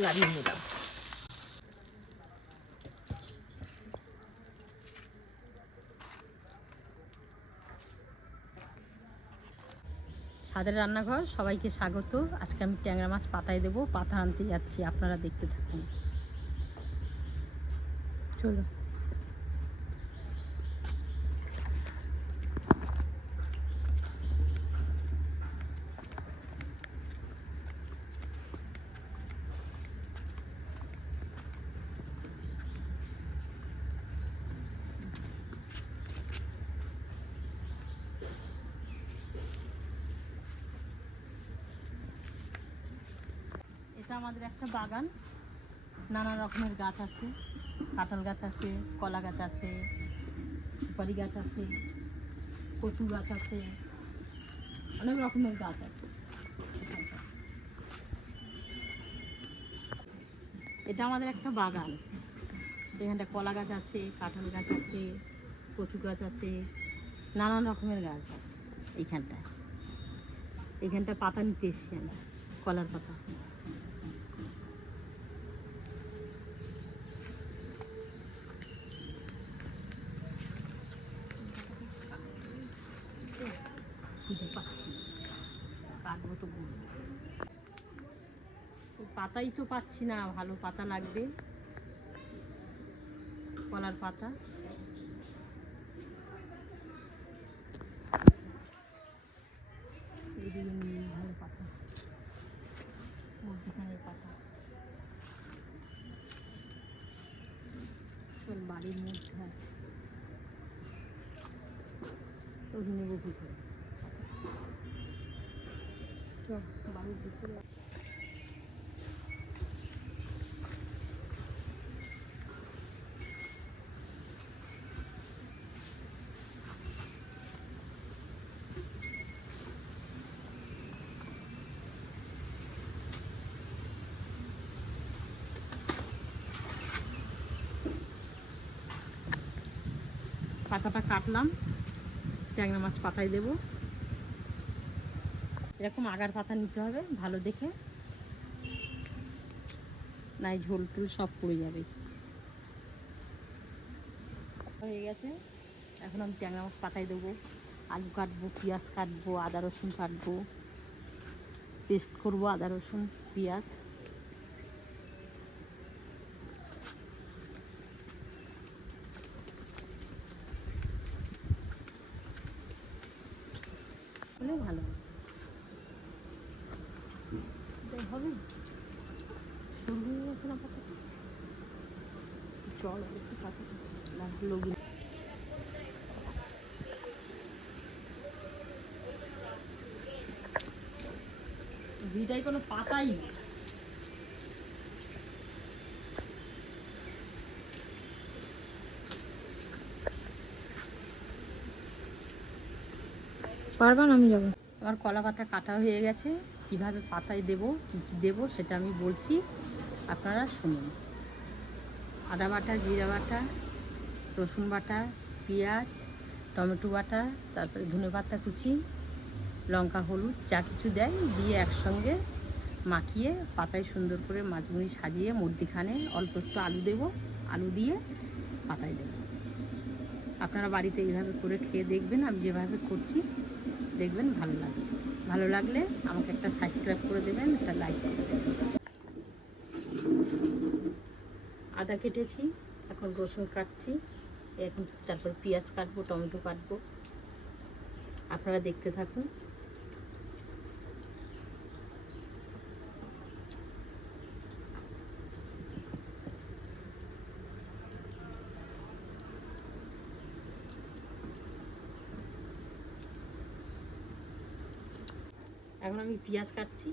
লাগিয়ে নিলাম। স্বাদের রান্নাঘর, সবাইকে স্বাগত। আজকে আমি ট্যাংরা মাছ পাতায় দেবো, পাতা আনতে যাচ্ছি, আপনারা দেখতে থাকুন। চলো। এটা আমাদের একটা বাগান, নানা রকমের গাছ আছে, কাঁঠাল গাছ আছে, কলা গাছ আছে, সুপারি গাছ আছে, কচু গাছ আছে, অনেক রকমের গাছ আছে। এটা আমাদের একটা বাগান, এখানটা কলা গাছ আছে, কাঁঠাল গাছ আছে, কচু গাছ আছে, নানান রকমের গাছ আছে। এইখানটা পাতা নিতে এসছি আমি, কলার পাতা। কাটবো তো পাতাই তো পাচ্ছি না, ভালো পাতা লাগবে, কলার পাতা। ভালো পাতা, মধ্যখানের পাতা, বাড়ির মধ্যে আছে, নেবো কি করে, বাড়ির ভিতরে। পাতাটা কাটলাম, ট্যাংরা মাছ পাতায় দেব। এরকম আগার পাতা নিতে হবে ভালো দেখে, নাই ঝোল টুল সব পড়ে যাবে। হয়ে গেছে, এখন আমি ট্যাংরা মাছ পাতায় দেবো। আলু কাটবো, পেঁয়াজ কাটবো, আদা রসুন কাটবো, পেস্ট করবো আদা রসুন পেঁয়াজ। ভালো হবে, সরু হয়ে গেছে না পাতাটা, জল একটু পাতাটা লাগলো। ভিটায় কোনো পাতাই না। পারবা না, আমি যাবো। আমার কলা পাতা কাটা হয়ে গেছে, কিভাবে পাতায় দেবো, কী কী দেবো সেটা আমি বলছি, আপনারা শুনুন। আদা বাটা, জিরা বাটা, রসুন বাটা, পেঁয়াজ, টমেটো বাটা, তারপরে ধনেপাতা কুচি, লঙ্কা, হলুদ, যা কিছু দেয় দিয়ে একসঙ্গে মাখিয়ে পাতায় সুন্দর করে মাছগুলি সাজিয়ে মধ্যিখানে অল্প একটু আলু দেবো, আলু দিয়ে পাতায় দেবো। আপনারা বাড়িতে এইভাবে করে খেয়ে দেখবেন, আমি যেভাবে করছি দেখবেন ভালো লাগবে। ভালো লাগলে আমাকে একটা সাবস্ক্রাইব করে দেবেন, একটা লাইক করে দেবেন। আদা কেটেছি, এখন রসুন কাটছি, এখন তারপর পেঁয়াজ কাটবো, টমেটো কাটবো, আপনারা দেখতে থাকুন। এখন আমি পেঁয়াজ কাটছি,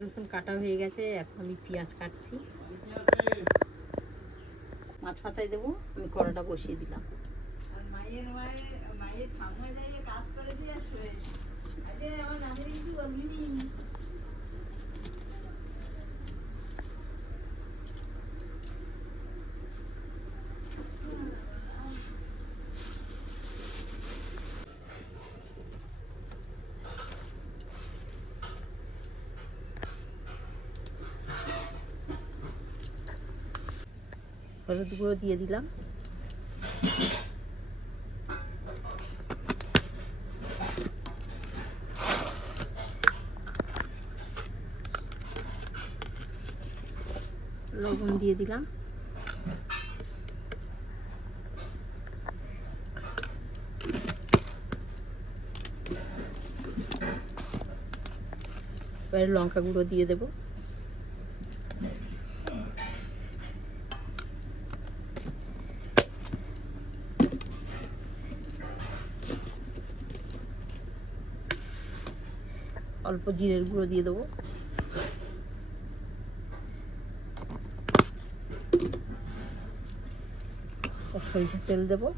রসুন কাটা হয়ে গেছে, এখন আমি পেঁয়াজ কাটছি। মাছ পাতায় দেবো, আমি কড়াটা বসিয়ে দিলাম। মায়ের ঠাম্মা যাইয়ে কাজ করে দিয়ে আসবে, আমার নামের কিছু বলবি। হলুদ গুঁড়ো দিয়ে দিলাম, লবণ দিয়ে দিলাম, এবারে লঙ্কা গুঁড়ো দিয়ে দেবো, অল্প জিরের গুঁড়ো দিয়ে দেবো, সরিষার তেল দেবো,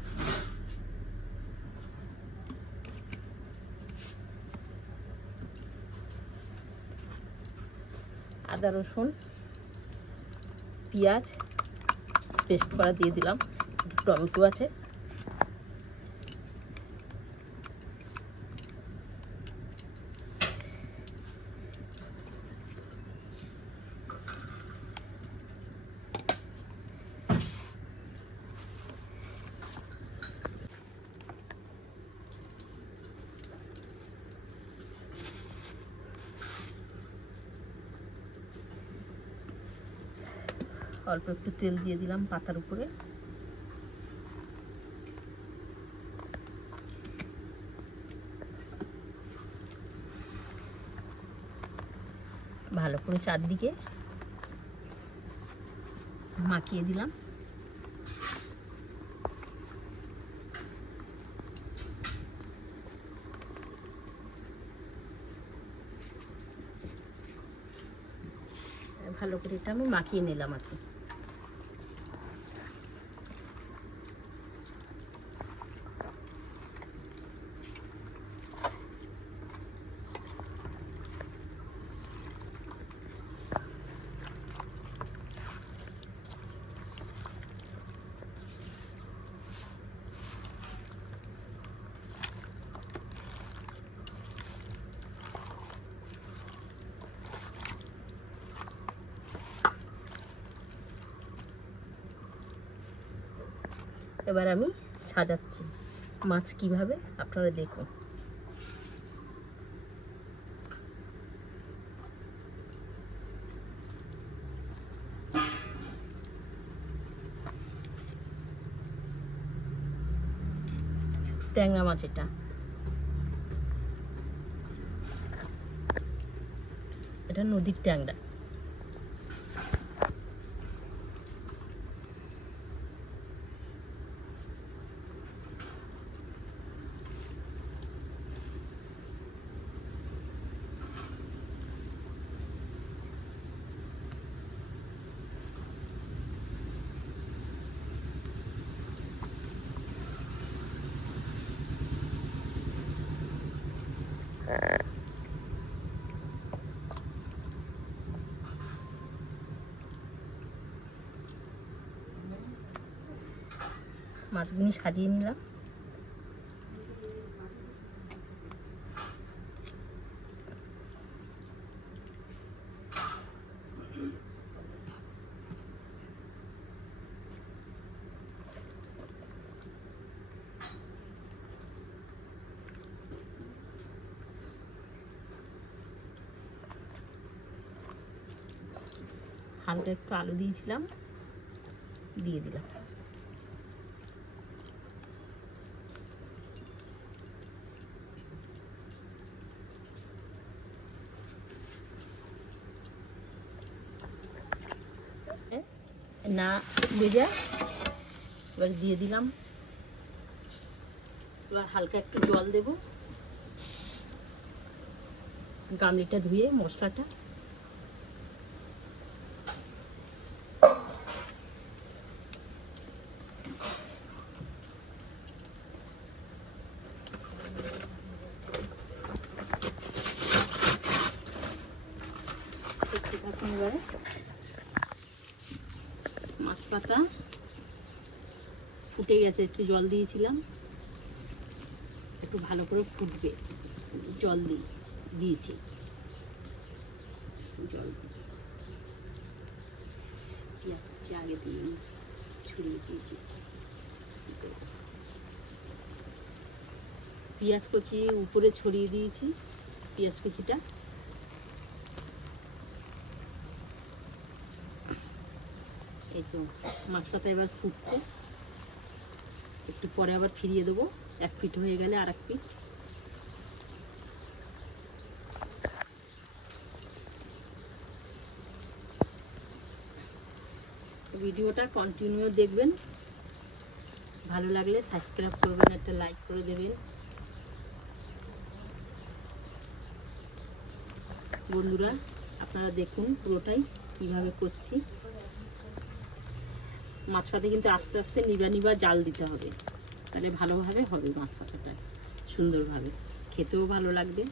আদা রসুন পেঁয়াজ পেস্ট করা দিয়ে দিলাম, টমেটো আছে, অল্প একটু তেল দিয়ে দিলাম পাতার উপরে, ভালো করে চারদিকে মাখিয়ে দিলাম, ভালো করে এটা আমি মাখিয়ে নিলাম আর কি। এবার আমি সাজাচ্ছি মাছ কিভাবে, আপনারা দেখুন। ট্যাংরা মাছ, এটা নদীর ট্যাংরা। মাছগুলি সাজিয়ে নিলাম, হালকা একটু আলু দিয়েছিলাম, দিয়ে দিলাম, না ভেজা এবার দিয়ে দিলাম, এবার হালকা একটু জল দেব, গামলিটা ধুয়ে মশলাটা এবারে মাছ পাতা ফুটে গেছে, একটু জল দিয়েছিলাম, একটু ভালো করে ফুটবে, জল দিয়েছি, জল পেঁয়াজ আগে দিয়ে ছড়িয়ে দিয়েছি। পেঁয়াজ কুচি উপরে ছড়িয়ে দিয়েছি, পেঁয়াজ কুচিটা। এই তো মাছ পাতা এবার ফুটছে, একটু পরে আবার ফিরিয়ে দেবো, এক পিঠ হয়ে গেলে আর এক পিঠ। ভিডিওটা কন্টিনিউ দেখবেন, ভালো লাগলে সাবস্ক্রাইব করবেন, একটা লাইক করে দেবেন। বন্ধুরা আপনারা দেখুন পুরোটাই কিভাবে করছি। মাছ পাতা কিন্তু আস্তে আস্তে নিবা নিবা জাল দিতে হবে, তাহলে ভালোভাবে হবে মাছ পাতাটা, সুন্দরভাবে খেতেও ভালো লাগবে।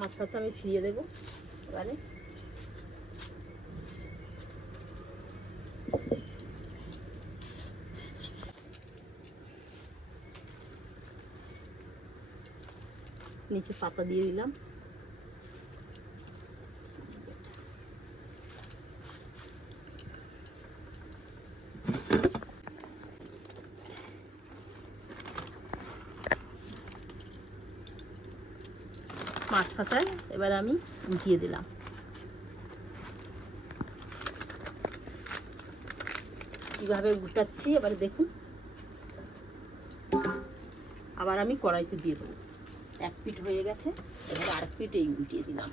মাছ পাতা আমি ফিরিয়ে দেবো এবারে। নিচে পাতা দিয়ে দিলাম। মাছ পাতায় এবার আমি উল্টিয়ে দিলাম। কিভাবে উল্টাচ্ছি এবার দেখুন। আবার আমি কড়াইতে দিয়ে দেবো, এক পিঠ হয়ে গেছে, এবার আর এক পিঠ এই উল্টিয়ে দিলাম।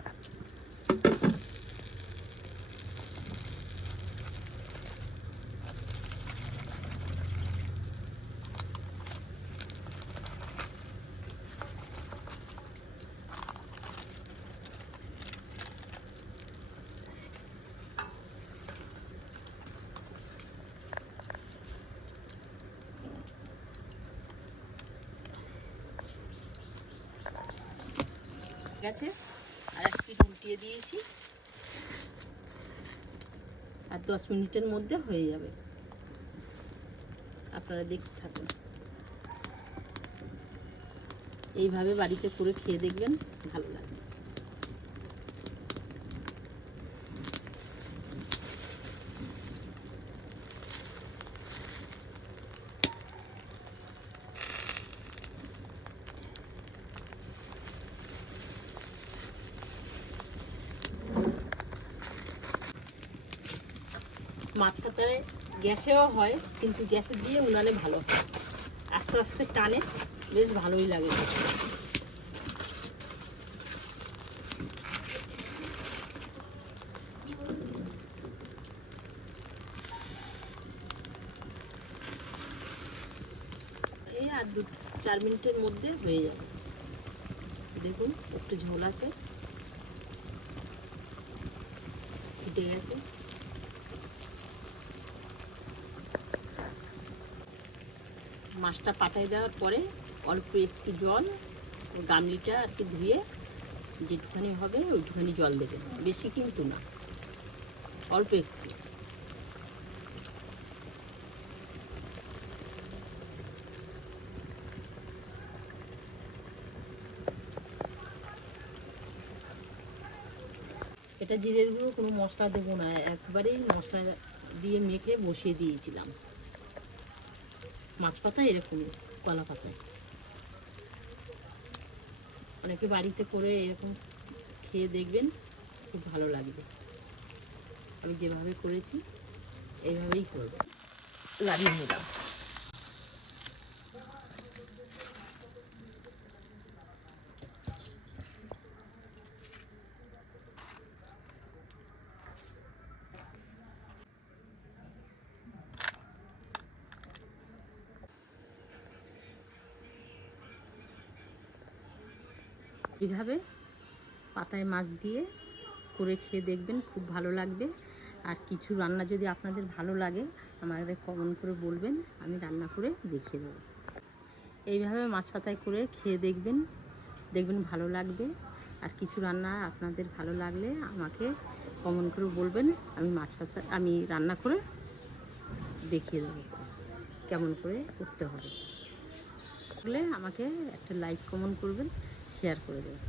গেছে, আর এক পিঠ উল্টিয়ে দিয়েছি, আর 10 মিনিটের মধ্যে হয়ে যাবে। আপনারা দেখতে থাকুন, এইভাবে বাড়িতে করে খেয়ে দেখবেন, ভালো লাগবে। মাছ পাতায় গ্যাসেও হয়, কিন্তু গ্যাসে দিয়ে উনানে ভালো হয়, আস্তে আস্তে টানে, বেশ ভালোই লাগে। এই আর 2-4 মিনিটের মধ্যে হয়ে যাবে। দেখুন একটু ঝোল আছে, ফুটে গেছে। মাছটা পাতায় দেওয়ার পরে অল্প একটু জল, গামলিটা আর কি ধুয়ে যেটুখানি হবে ওইটুখানি জল দেবেন, বেশি কিন্তু না, অল্প একটু। এটা জিরের গুঁড়ো কোনো মশলা দেবো না, একবারেই মশলা দিয়ে মেখে বসিয়ে দিয়েছিলাম। মাছ পাতা এরকমই, কলা পাতায় অনেকে বাড়িতে করে এরকম খেয়ে দেখবেন, খুব ভালো লাগবে। আমি যেভাবে করেছি এইভাবেই করব। লাগিয়ে নিলাম। এভাবে পাতায় মাছ দিয়ে করে খেয়ে দেখবেন, খুব ভালো লাগবে। আর কিছু রান্না যদি আপনাদের ভালো লাগে আমাদের কমেন্ট করে বলবেন, আমি রান্না করে দেখিয়ে দেবো। এইভাবে মাছ পাতায় করে খেয়ে দেখবেন, দেখবেন ভালো লাগবে। আর কিছু রান্না আপনাদের ভালো লাগলে আমাকে কমেন্ট করে বলবেন, আমি রান্না করে দেখিয়ে দেবো কেমন করে করতে হবে। আমাকে একটা লাইক কমেন্ট করবেন, শেয়ার করে দেবেন।